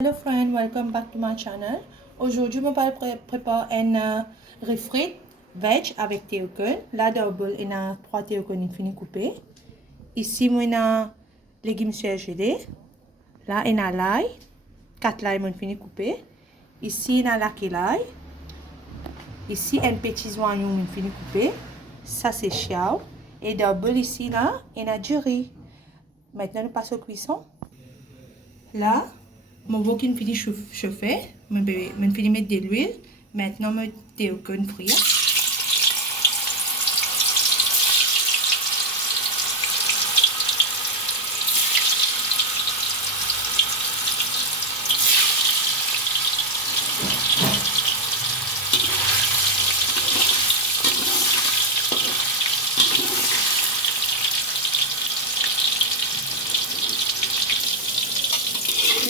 Hello friend, welcome back to my channel. Aujourd'hui, je vais préparer un refrit veg avec théocogne. Là, double, il y a 3 théocognes finis coupés. Ici, il y a légumes surgelés. Là, il y a l'ail. 4 l'ail finis coupés. Ici, il y a l'ail. Ici, un petit oignon finis coupé. Ça, c'est chiao. Et double, ici, là, il y a du riz. Maintenant, nous passons aux cuissons. Là, mon veau qui finit chauffer, je finis mettre de l'huile. Maintenant, je mets au cône frire.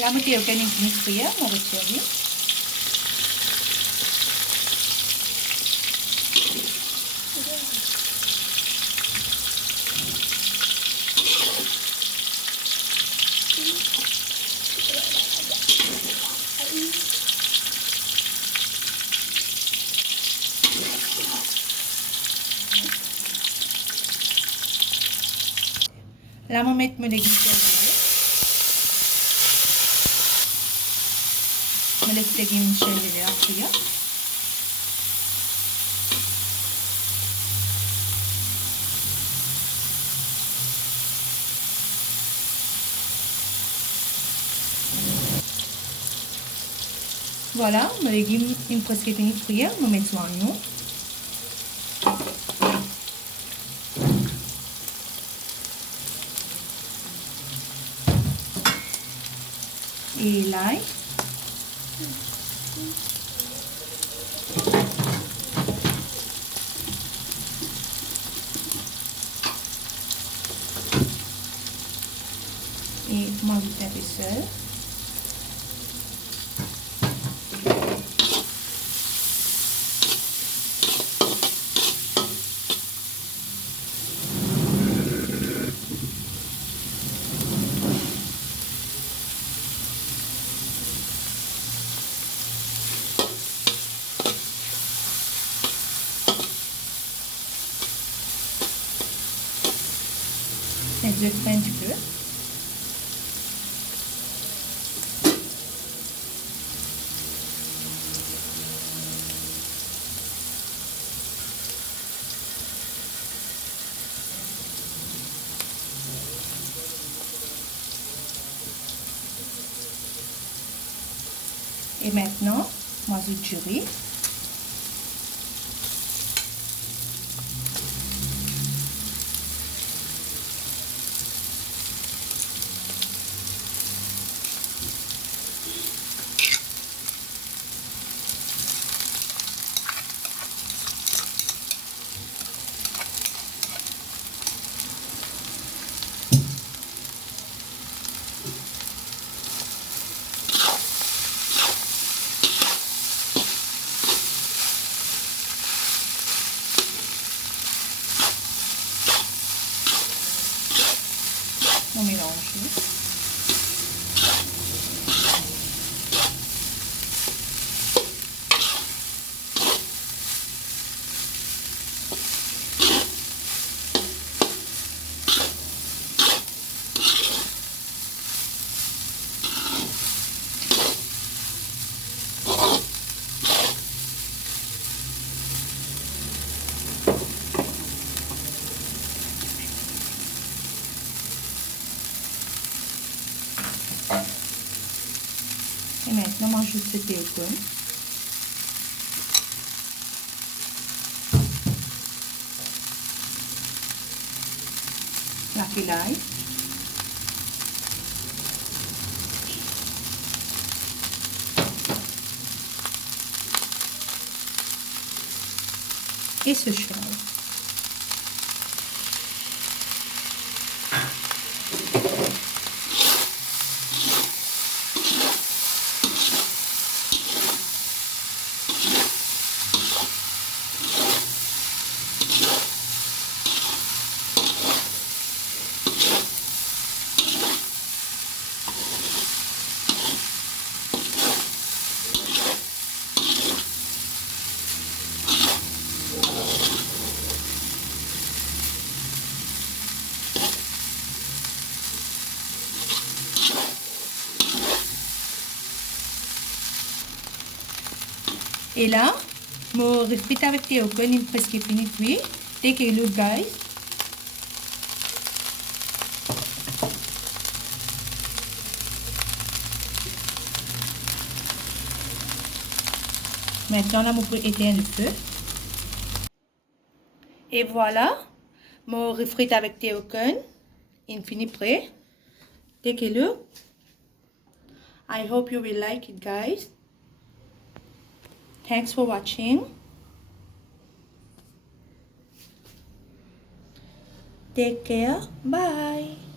Là, je mets au cône finit frire, je retire. Là, je mets mes légumes surgelés. Je laisse les légumes surgelés à frire. Voilà, mes légumes sont presque finis de frire. Je mets l'oignon. Et l'ail. Et moi, je tape seul. Je fais un petit peu. Et maintenant, moi je jury. On mélange. Et maintenant, moi, je fais des cônes. La filaille. Et ce chou. Et là, mon refrit avec tes ocon est presque fini de cuire. Take a look, guys. Maintenant, là, on peut éteindre le feu. Et voilà, mon refrit avec tes ocon est fini prêt. Take a look. I hope you will like it, guys. Thanks for watching. Take care. Bye.